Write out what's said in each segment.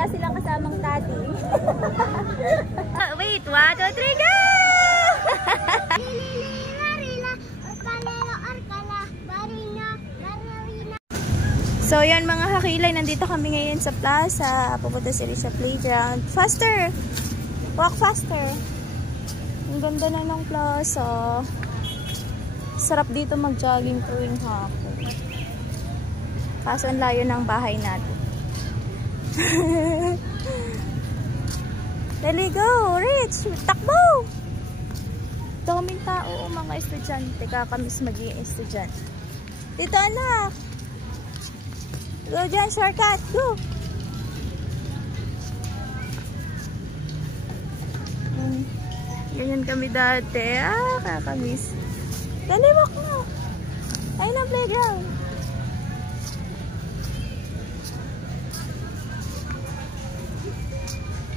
wala silang kasamang daddy. Wait, 1, 2, 3, go! So yan mga kakilay, nandito kami ngayon sa plaza. Pupunta sila sa playground. Faster! Walk faster! Ang ganda na ng plaza. Sarap dito mag-jogging tuwing hapon. Kaso ang layo ng bahay natin. Dali go! Rich! Takbo! Daming tao, mga estudyante. Kakamiss maging estudyante. Dito anak! Go dyan, shortcut! Go! Ganyan kami dati. Kakamiss. Dali, walk na! Ayun ang playground.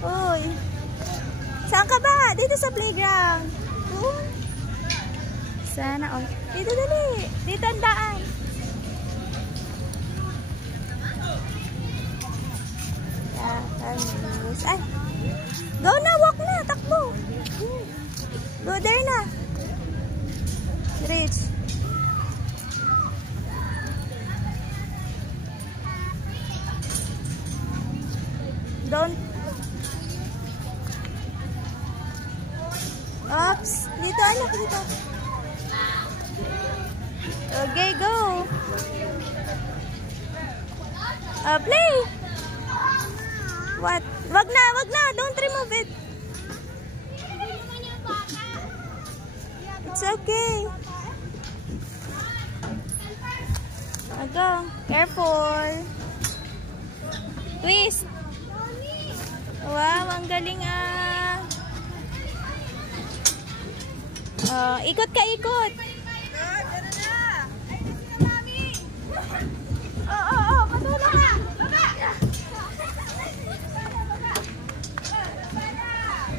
Uy! Saan ka ba? Dito sa playground. Sana all. Dito dali. Dito ang daan. Ay. Go na, walk na, takbo. Go there na. Reach. Don't. Oops. Dito anak, dito. Okay, go. Play. What? Wag na, wag na. Don't remove it. It's okay. Go. Careful. Twist. Wow, ang galing ikot ka, ikot. Patulong ka.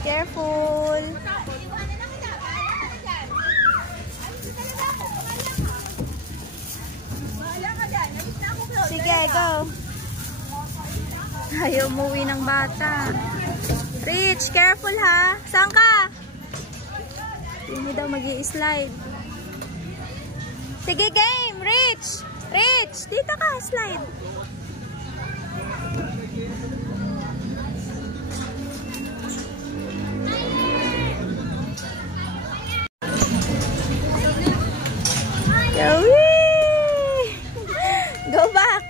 Careful. Sige, go. Ayaw umuwi ng bata. Rich, careful ha. Saan ka? Hindi daw mag-i-slide. Sige, game. Rich. Rich, dito ka. Slide. Go back.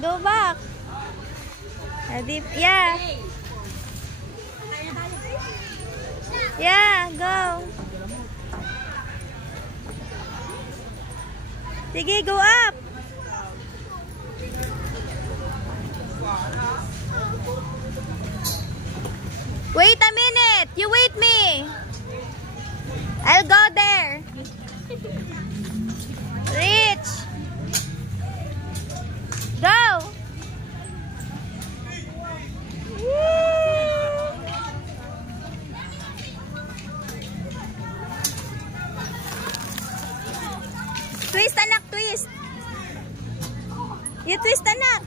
Go back. Adip, yeah. Yeah, go. Sige, go up. Wait a minute. You wait me. I'll go there. Rich. Go. Twist anak, twist. You twist anak.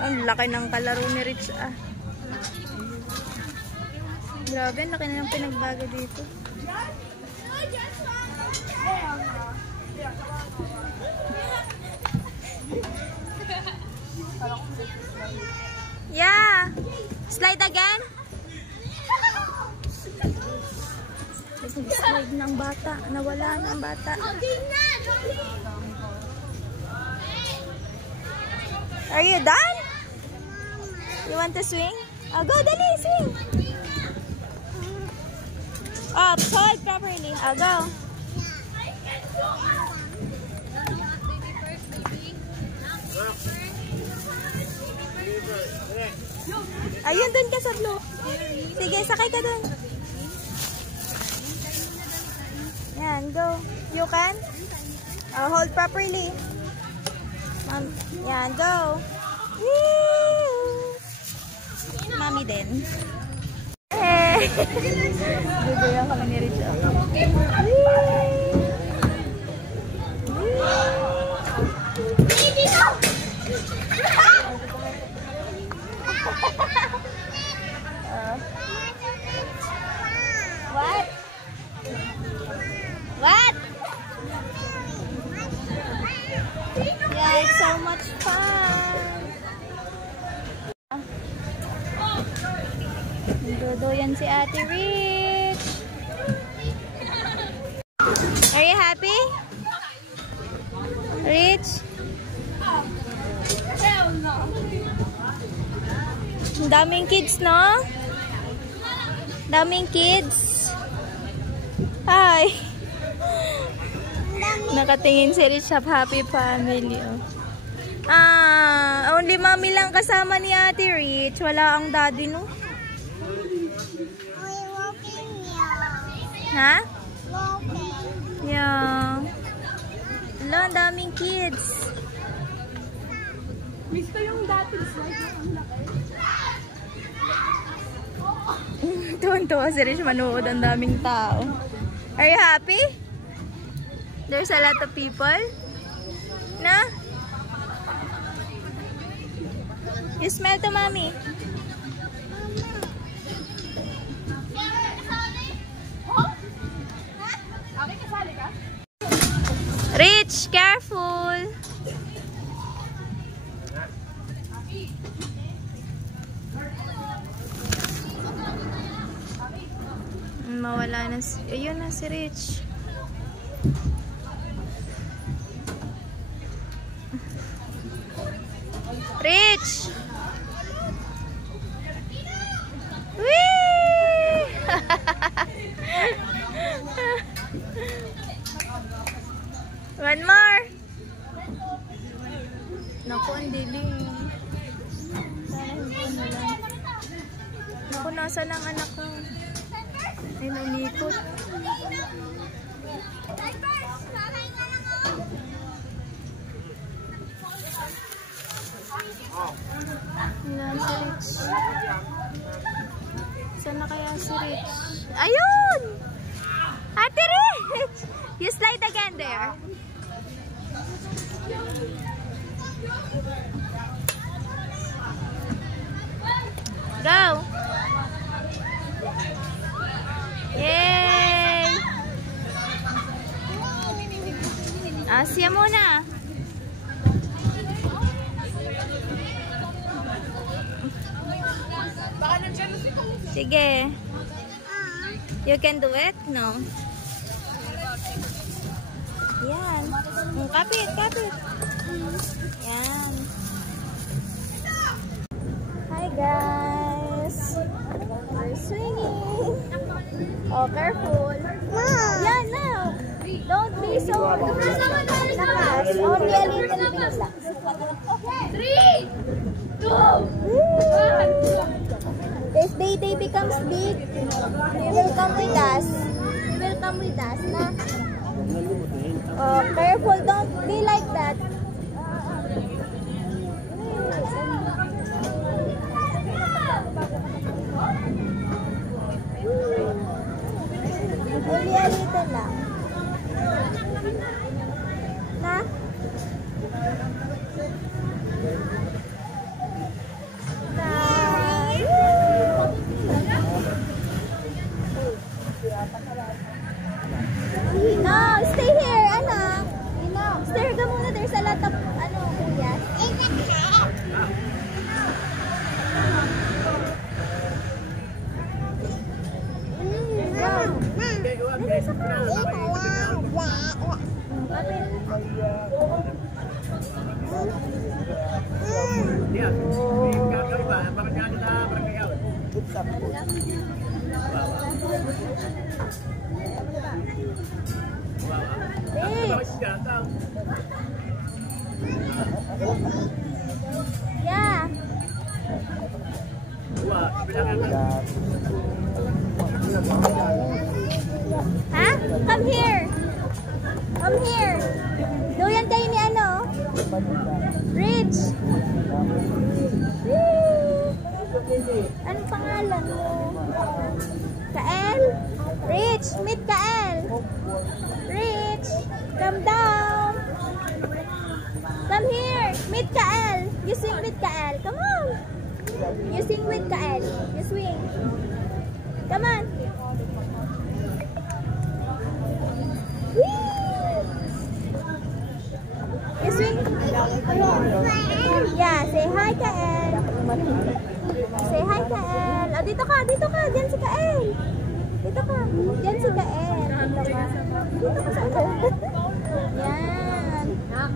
Ang laki ng kalaro ni Rich Grabe, ang laki na ng pinagbago dito. Yeah. Slide again. Slide ng bata. Nawala ng bata. Are you done? You want to swing? Go, dali, swing. Up, hold properly. Go. Ayun, dun ka sa blue. Sige, sakay ka dun. Yan, go. You can? Hold properly. Yan, go. Mami din. Hey! Bibigyan kami ni Rich. much fun! Dodoyan si Ate Rich. Are you happy? Rich? Daming kids, no? Daming kids. Hi. Nakatingin si Rich sa Happy Family. Oh. Only mommy lang kasama ni Ate Rich. Wala ang daddy, no? Ha? Yeah. Wala, ang daming kids. Miss ko yung dating slide. Tuwan-tuwa si Rich manood. Ang daming tao. Are you happy? There's a lot of people? Na? You smell to mommy. Rich, careful. Mawala na si... Ayun na si Rich. Rich! Whee! One more! Naku, ang dilim. Sana hindi na lang. Naku, nasaan ang anak ko? Ay, nanikot. Ilan si Rich? Saan na kaya si Rich? Ayun! Ate Rich! You slide again there. Go! Yay! Asya muna. Sige. You can do it? No. Yan. Kapit, kapit. Yan. Hi guys. We're swinging. Oh, careful. Yan, now. Don't be so lakas. Only a little bit lang. 3, 2, 1. If they becomes big, they will come with us. They will come with us, na? Oh, careful, don't be like that. Only a little lang. Na? No, stay here, anak. Stay ka muna. There's a lot of, kuya. Yeah. Ha? Come here. Come here. Doyan kayo ni ano? Rich. Anong pangalan mo? Kael? Rich, meet Kael. Rich, come down. Come here, meet Kael. You swing with Kael. Come on. You sing with Kael. You swing. Come on. Whee! You swing. Yeah, say hi, Kael. Say hi, Kael. Oh, dito ka. Diyan si Kael. Dito ka. Diyan si Kael. Dito ka sa ulo. Yan. Yan.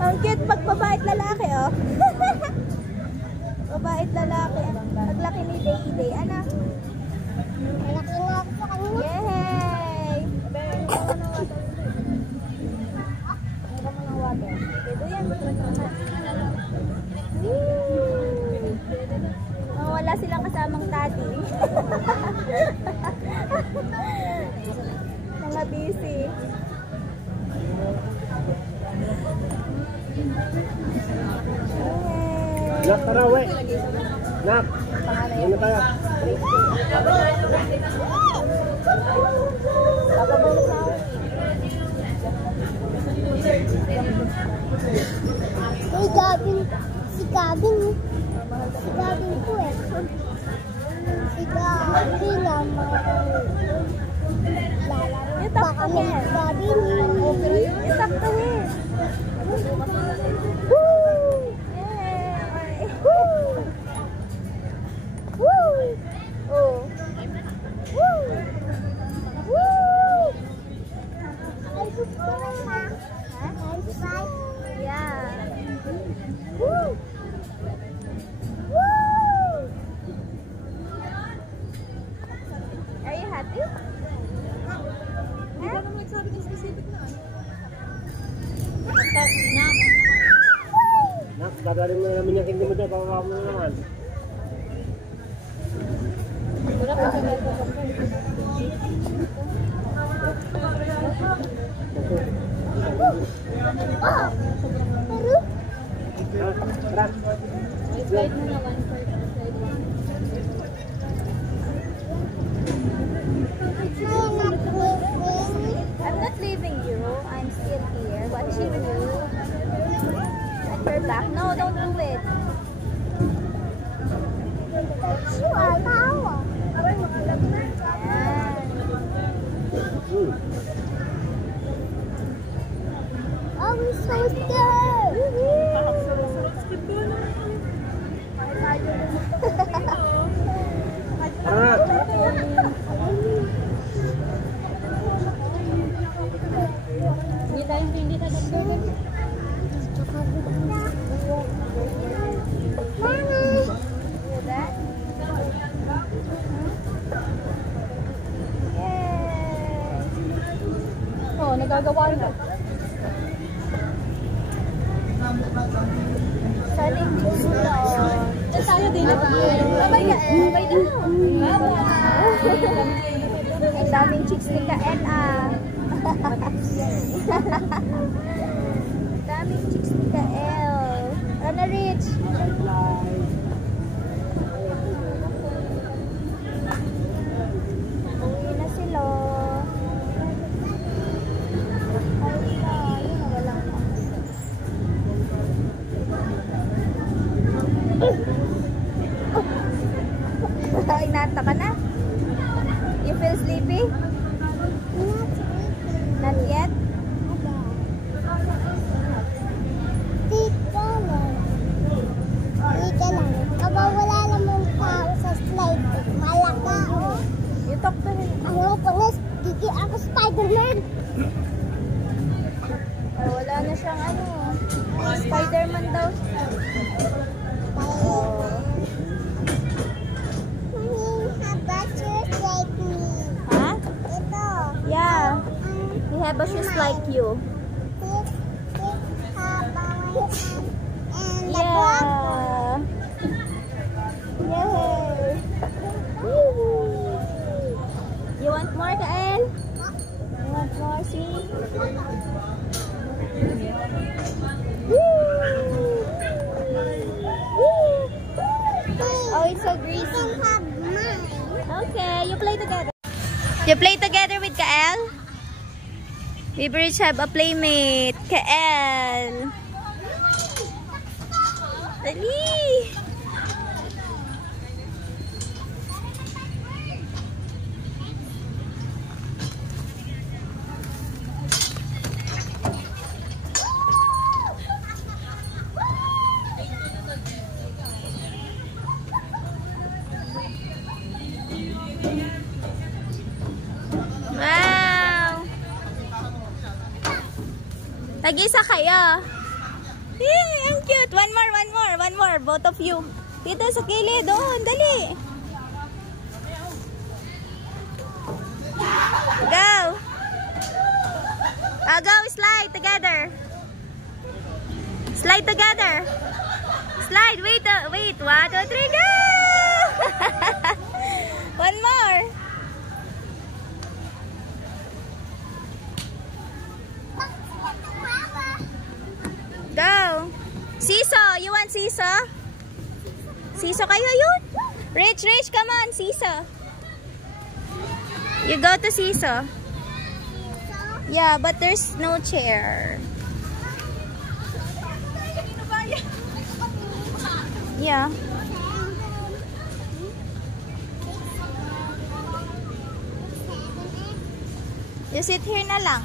Ang cute pag babait lalaki, oh. Babait lalaki. Paglaki ni Day. Anak. Malaki na ako sa kanina. Yay! Ito yan. Wala silang kasamang daddy. Mga busy. Nak, tara, we. Nak. Ano tayo? Papabalik na ako. Si Gavin po eh. Si Gavin naman. Baka kami si Gavin. Isaktahin. Are you happy? Hindi ka naman nagsabi ng specific na Nak, dadalhin mo namin yung hindi mo dyan. Pababa mo na naman. Wala pa siya Tara. slide mo na 1/4. I'm not leaving you. I'm still here watching you. At your back. No, don't do it. Oh, we're so scared. Tara. Hindi tayo nag-burger. Hear that? Yay! Oh, nagagawa na. Saling gusto. Diyan tayo din. Babay ka. Babay daw. Ang daming chicks ni Kael ah. Daming chicks ni Kael. Ano, Rich? Uwi na sila. Ayun na. Ayun na. Wala na. Inata ka na? You feel sleepy? Not yet? Tita lang. Aba, wala naman tao sa slide. Malaka. You talk to him. Ano po na, gigi ako Spider-Man. Oh, wala na siyang ano. Spider-Man daw. Oh. How about yours like me? Huh? Ito. Yeah. We have a shoes like you. And the Yeah. Yay. You want more, Kael? You want more, sweet? Oh, it's so greasy. Okay, you play together. You play together with Kael? We each have a playmate, Kael. Dali! Tag-isa kayo. Yay, ang cute. One more. Both of you. Dito sa gilid. Doon, dali. Go. Go, slide together. Slide together. Slide. Wait. 1, 2, 3, go. One more. Go. Seesaw. You want seesaw? Seesaw kayo yun? Rich, come on. Seesaw. You go to seesaw. Yeah, but there's no chair. Yeah. You sit here na lang.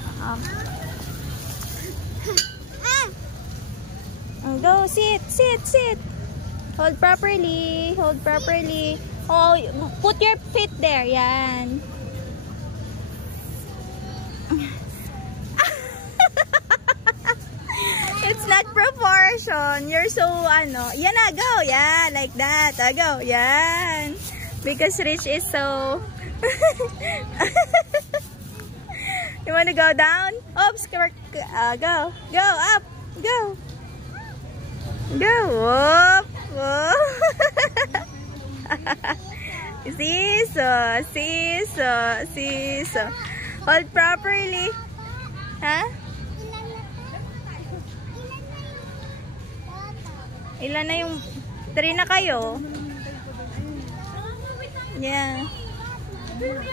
Go, sit. Hold properly. Oh, put your feet there. Yan. It's not proportion. You're so, yan na, go. Yeah, like that. Go. Yan. Because Rich is so... You want to go down? Oops. Go. Go, up. Go. Go. Whoop. Seesaw. Hold properly. Huh? Ilan na yung 3 na kayo? Yeah. Dapat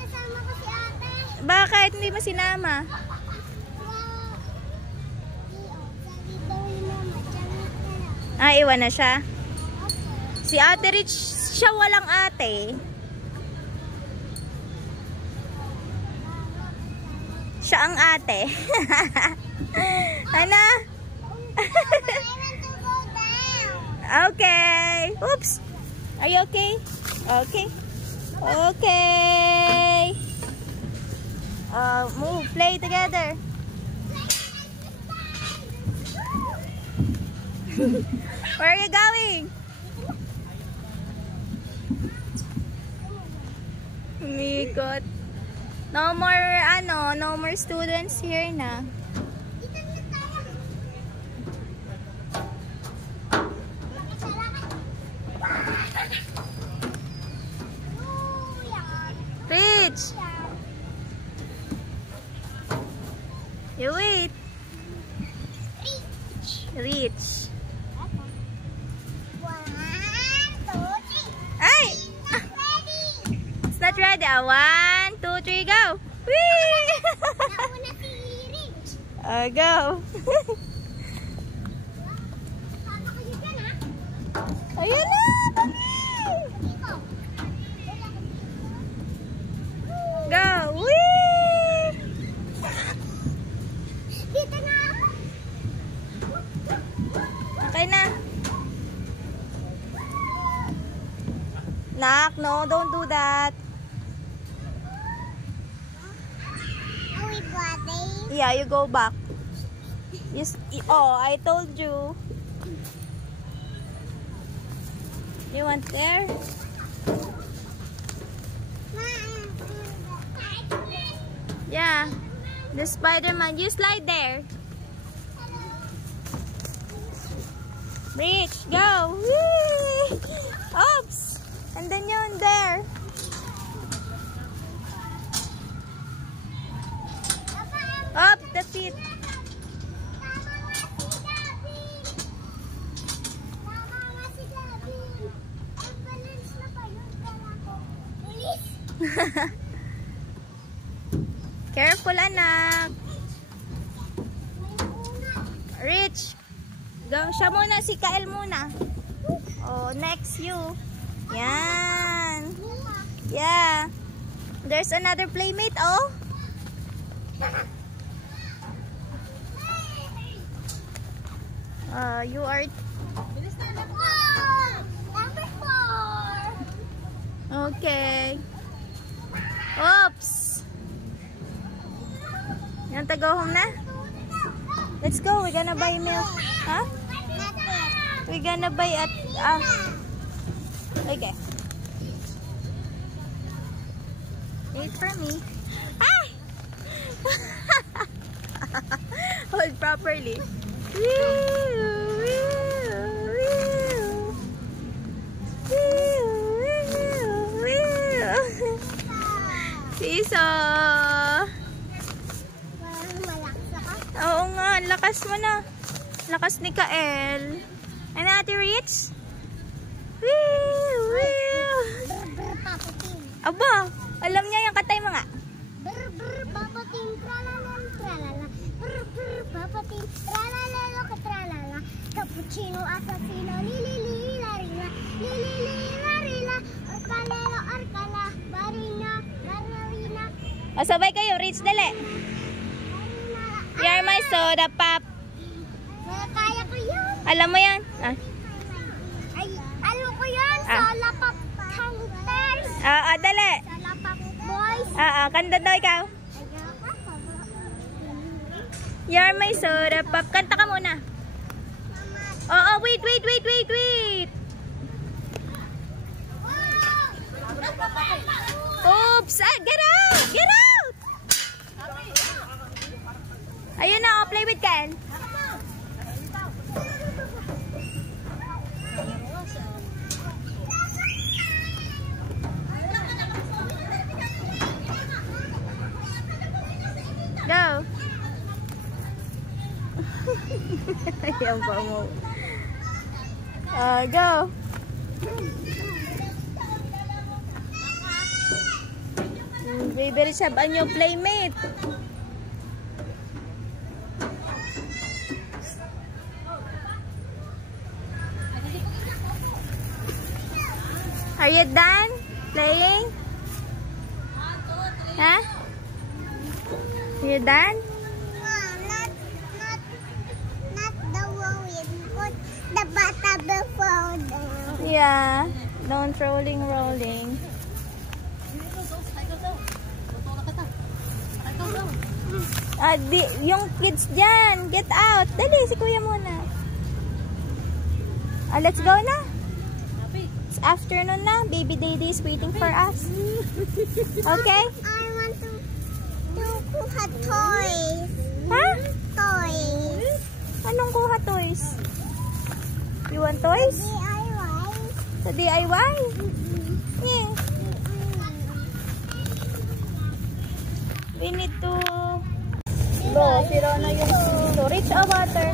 kasama ko si ate. Bakit hindi mo sinama? Iwan na siya. Si Ate Rich, siya walang ate. Siya ang ate. Ano? Okay. Oops. Are you okay? Okay. Move. Play together. Where are you going? Umikot. No more students here na. Rich! You wait. Rich. 1, 2, 3. Ay! It's not ready. 1, 2, 3, go! Whee! Nauna si Rich. Go! Papa ko dyan, ha? Ayun na! Ikaw. Go! Whee! Dito na ako. Okay na. Nak, no, don't do that. Are we playing? Yeah, you go back. Oh, I told you. You want there? Yeah. The Spider-Man. You slide there. Reach. Go. Whee! Oops. And then yun there. Up the feet. Careful, anak. Rich. Go. Siya muna. Si Kael muna. Oh, next you. Yan. Yeah. There's another playmate, oh. You are... Number 4. Okay. Oops. You want to go home na? Let's go. We're gonna buy milk. Huh? We're gonna buy at... okay. Wait for me. Ah! Hold properly. Siso! Oo nga, lakas mo na. Lakas ni Kael. Ano Ate Rich? Aba, alam niya yung katay mga. Cappuccino, assassino, lili, larila, larila, orkalelo, orkala, barina, barina. O, sabay kayo, Rich, dali. You're my soda pop. Kaya ko yun. Alam mo yan? Ay, alam ko yun. Soda pop hunters. Dali. Soda pop boys. Kanta daw ikaw. You're my soda pop. Kanta ka muna. Wait. Oops! Get out! Get out! Ayun na, play with Ken. Go! Ayan pa mo. Go! Very sab ang yung playmate. Are you done playing? Huh? Are you done? Not the rolling, but the bata before the... Yeah. Don't rolling. Yung kids dyan, get out. Dali, si kuya muna. Let's go na. It's afternoon na. Baby Daddy is waiting for us. Okay? I want to kuha toys. Ha? Toys. Anong kuha toys? You want toys? DIY. Sa DIY? Yeah. We need to go. Sira na yung storage of water.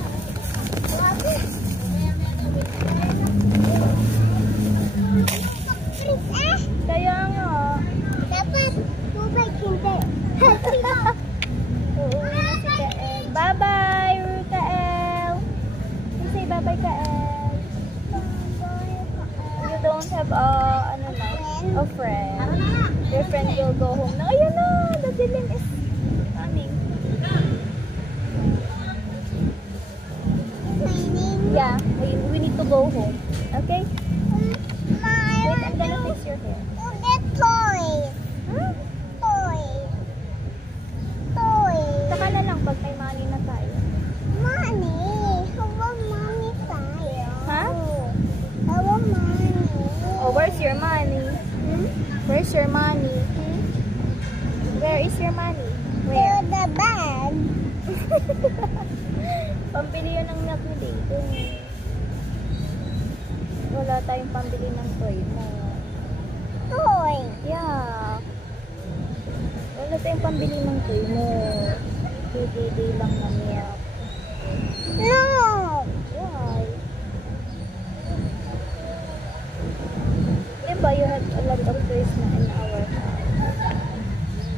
Kaya nga. Dapat tubig hindi. Uuwi na si Kael. Bye-bye, Kael. You say bye-bye, Kael. You don't have a friend. Your friend will go home na. Ayun na, the dilim is coming. Yeah, we need to go home. Okay? Wait, I'm gonna fix your hair. Get toys. Huh? Toys. Toys. Saka na lang pag may money na tayo. Money. Hawag money tayo. Ha? Hawag money. Oh, where's your money? Where's your money? Where is your money? Where? To the bag. Pambili yun ng milk ni Dito. Wala tayong pambili ng toy mo. Toy. Yeah. Wala tayong pambili ng toy mo. Day lang na milk. No. Why? Diba you have a lot of toys na in our house?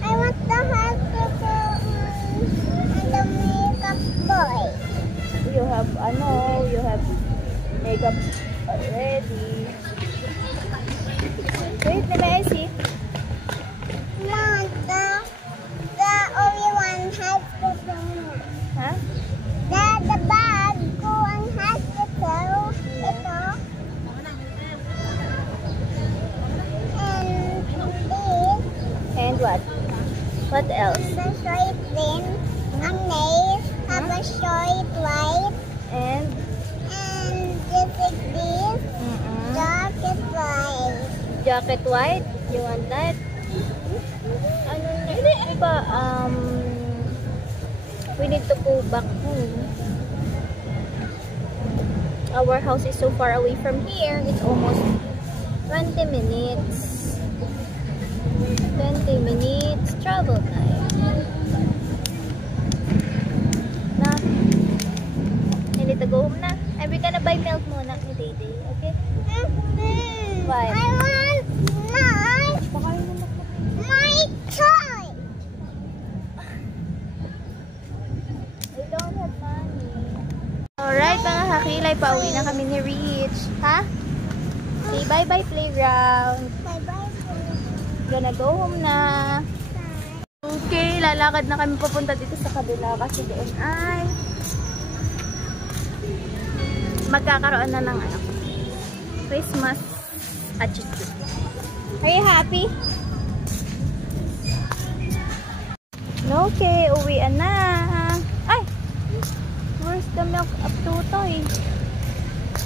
I want to have the makeup boy. You have makeup already. Wait, may I see? No, the only one has the Ha? the bag ko ang hospital. Ito. And this. And what? What else? The straight din. a nail, have a short white, And just like this, jacket white. jacket white. You want that? Ano na? Hindi ba? We need to go back home. Our house is so far away from here. It's almost 20 minutes. 20 minutes travel time. Na? Hindi to go home na. And we're gonna buy milk muna ni Day-Day. Okay? Why? I want my toy. I don't have money. Alright, mga kakilay, pauwi na kami ni Rich. Ha? Okay, bye-bye playground. Bye-bye. Gonna go home na. Okay, lalakad na kami papunta dito sa kabila kasi doon ay magkakaroon na ng Christmas attitude. Are you happy? Okay, uwian na. Ay! Where's the milk up tutoy?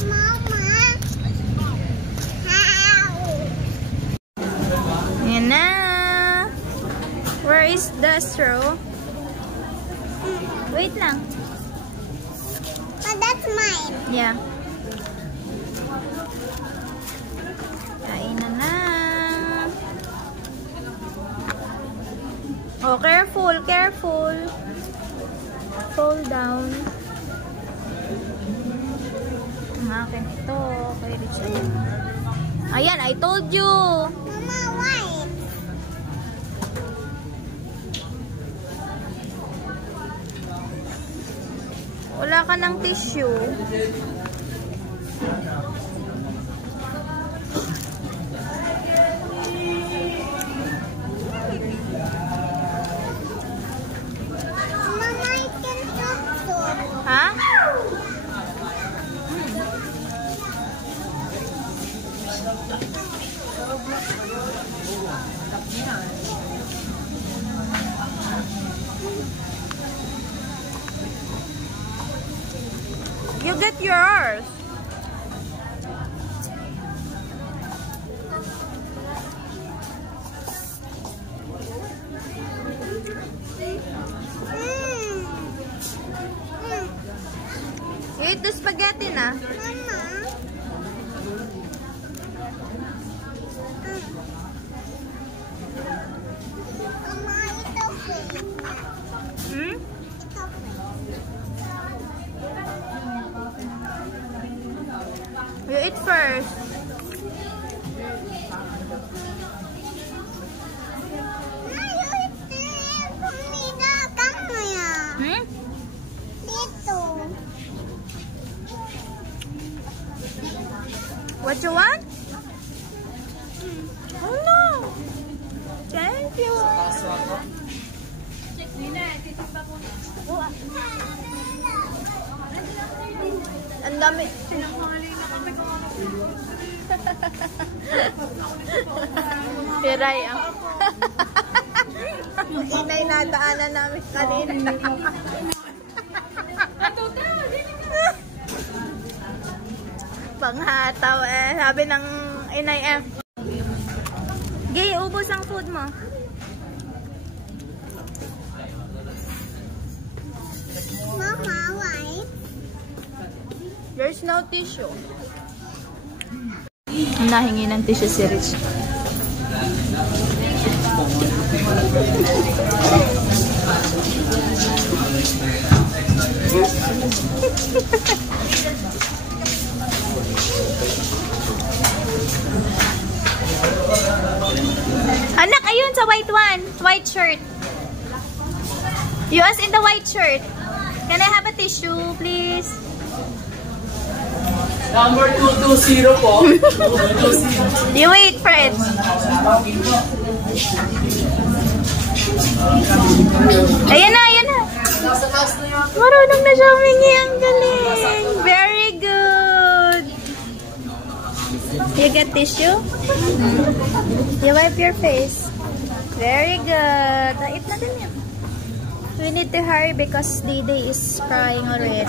Mama. How? Yan na. Where is the straw? Wait lang. But that's mine. Yeah. Kain na. Oh, careful, careful. Fall down. Ang akin ito. Kay Richard. Ayan, I told you. Mama, white. Wala ka ng tissue. Mama, I can talk to. Ha? You get yours. You eat the spaghetti na. Mama. Mama, it's okay. Hmm? It's okay. You eat first. Hmm? What you want? Oh no! Thank you! Ang dami. Piray ang. Inay na daanan namin kanina. Panghataw eh. Sabi ng inay eh. Gay, ubos ang food mo. Mama, why? There's no tissue. Nahingi ng tissue si Rich. Anak, ayun sa white one. White shirt. You ask in the white shirt. Can I have a tissue, please? Number 220 po. 220. You wait, Fred. Ayan na, ayan na. Marunong na siya humingi. Ang galing. Very good. You get tissue? You wipe your face. Very good. Eat na din yan. We need to hurry because Dede is crying already.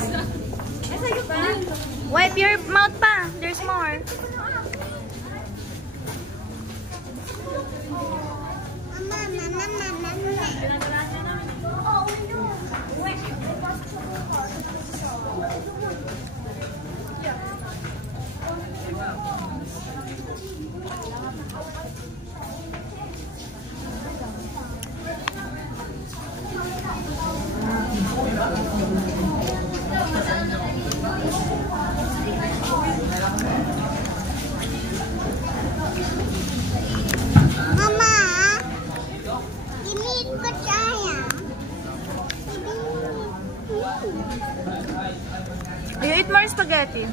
Wipe your mouth pa. There's more. You eat more spaghetti.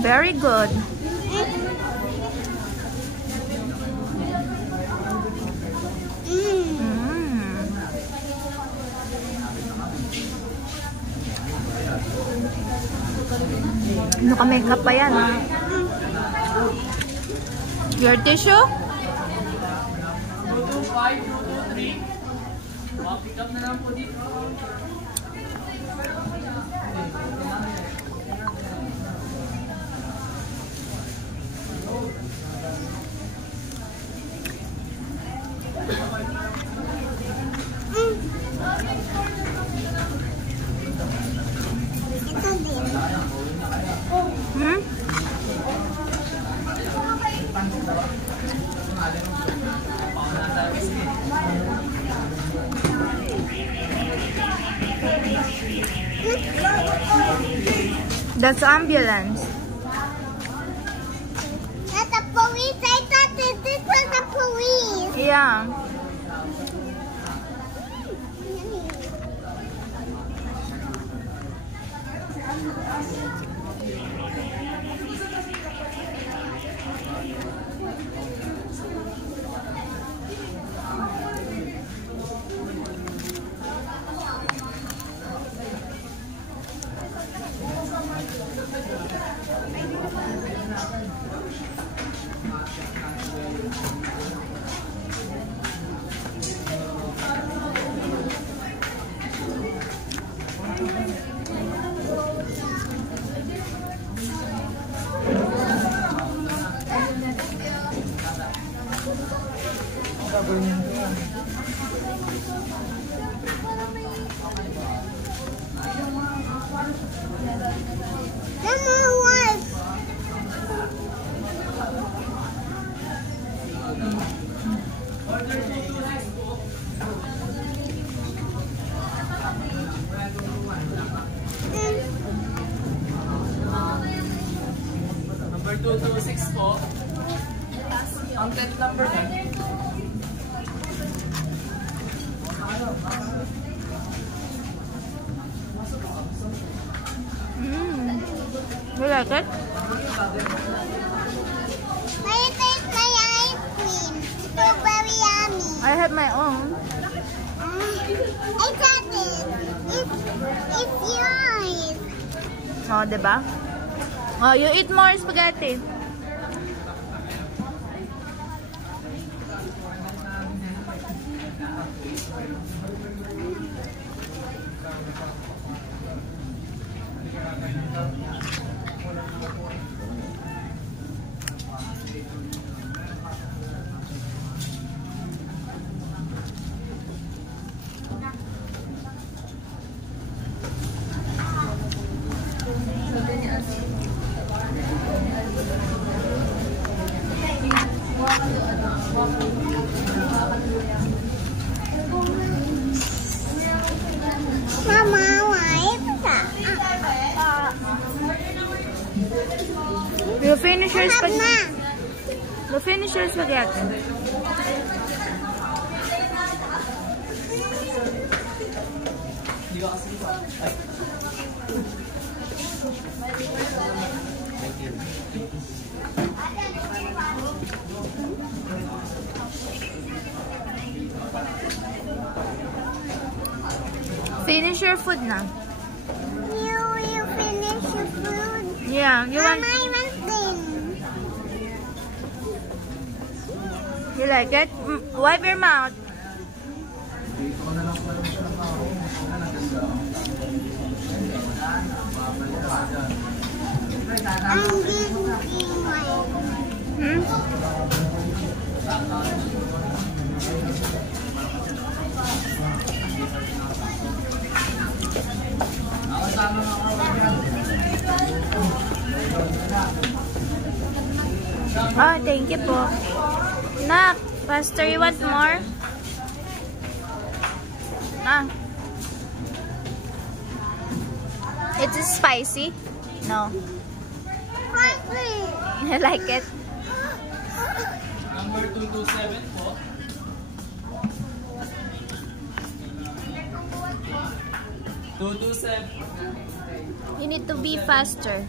Very good. Naka-makeup pa yan. Your tissue? 225, 223. Pick up na lang po dito. That's ambulance. That's the police. I thought that this was the police. Yeah. Number 226 po. Ang tent number na. You like it? May taste my ice cream. Strawberry yummy. I have my own. I got it. It's yours. Oh, diba? Oh, you eat more spaghetti. Mama, why is that? You finish your Hot spaghetti. na. You finish your spaghetti. Finish your food na. You finish your food. Yeah, you want. Mama, I want them. You like it? Wipe your mouth. I'm drinking wine. Hmm? Oh, thank you po. Nak, Pastor, you want more? Ah. It's spicy? No. I like it. Number 227 po. 227. You need to be faster.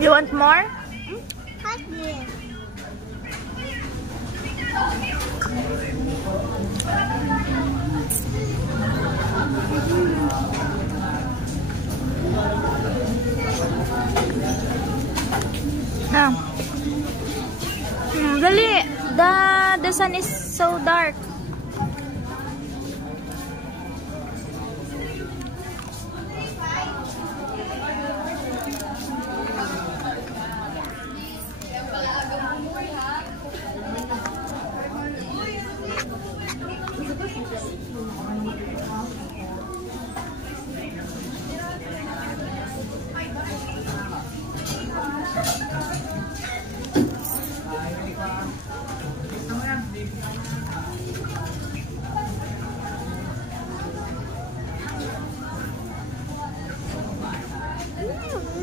You want more? Hot yes. Ah. Dali. The sun is so dark.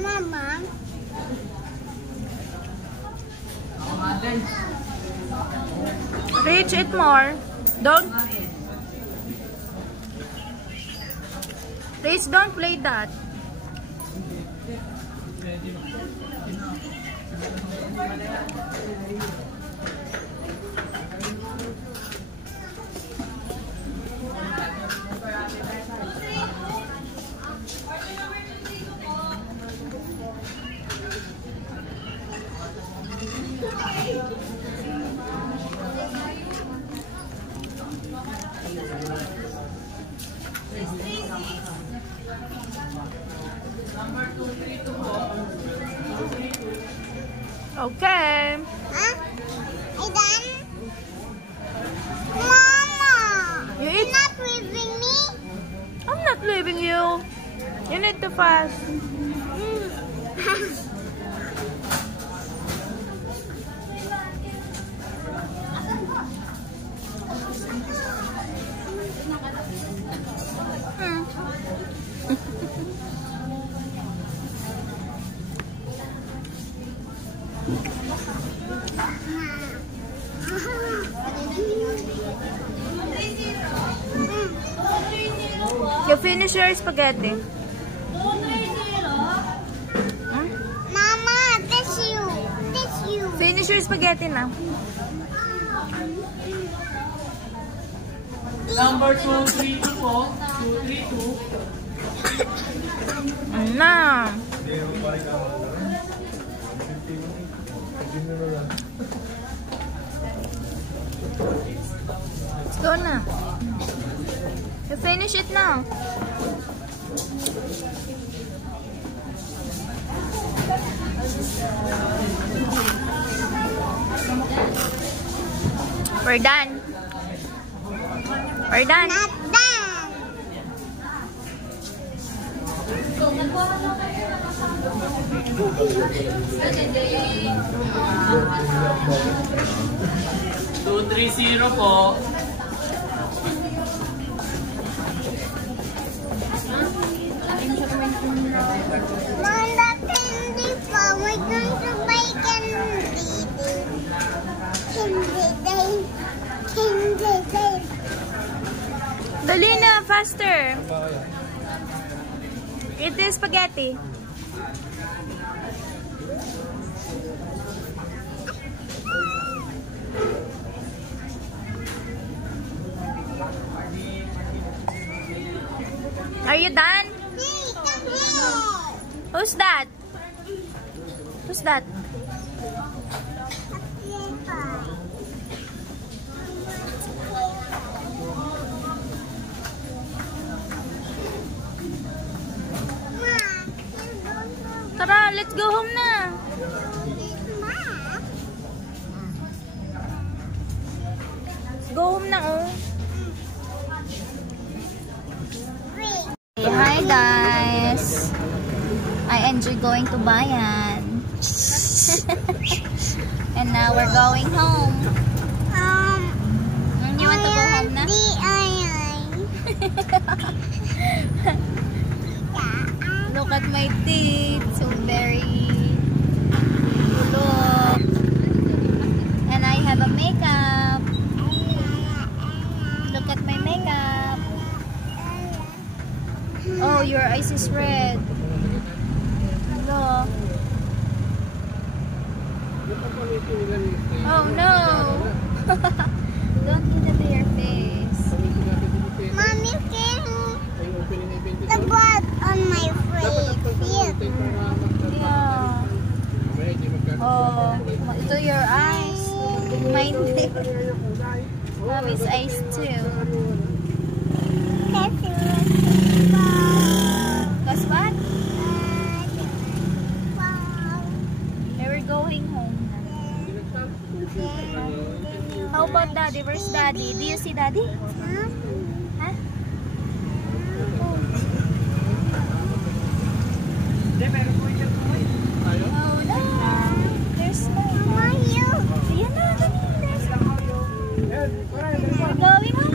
Mama. Rich, eat more. Don't. Please don't play that. Okay. Huh? Are you done? Mama. You You're eat. not leaving me? I'm not leaving you. You need to fast. You finish your spaghetti. Mama, this you. This you. Finish your spaghetti na. Number 232 po. 232. Na. Let's go na. You finish it now. We're done. We're done. Not done. $230 po. Manda candy pa. We're going to buy candy. Candy day. Candy day. Dali na, faster. It is spaghetti. Are you done? Hey, come here. Who's that? Who's that? Tara, let's go home na. Let's go home na, oh. Hey, hi guys. I enjoy going to Bayan. And now we're going home. You want to go home na? Look at my teeth. So very look. And I have a makeup. Look at my makeup. Oh, your eyes is red. Look. Oh no. Don't get it to your face. Mommy, can the blood on my face? Yeah. Oh, to your eyes. Mine. Mommy's eyes too. Cause what? Yeah, we're going home. How about Daddy? Where's Daddy? Do you see Daddy? Huh? Oh no! There's no. Ayan na, dali. There's no. We're going home.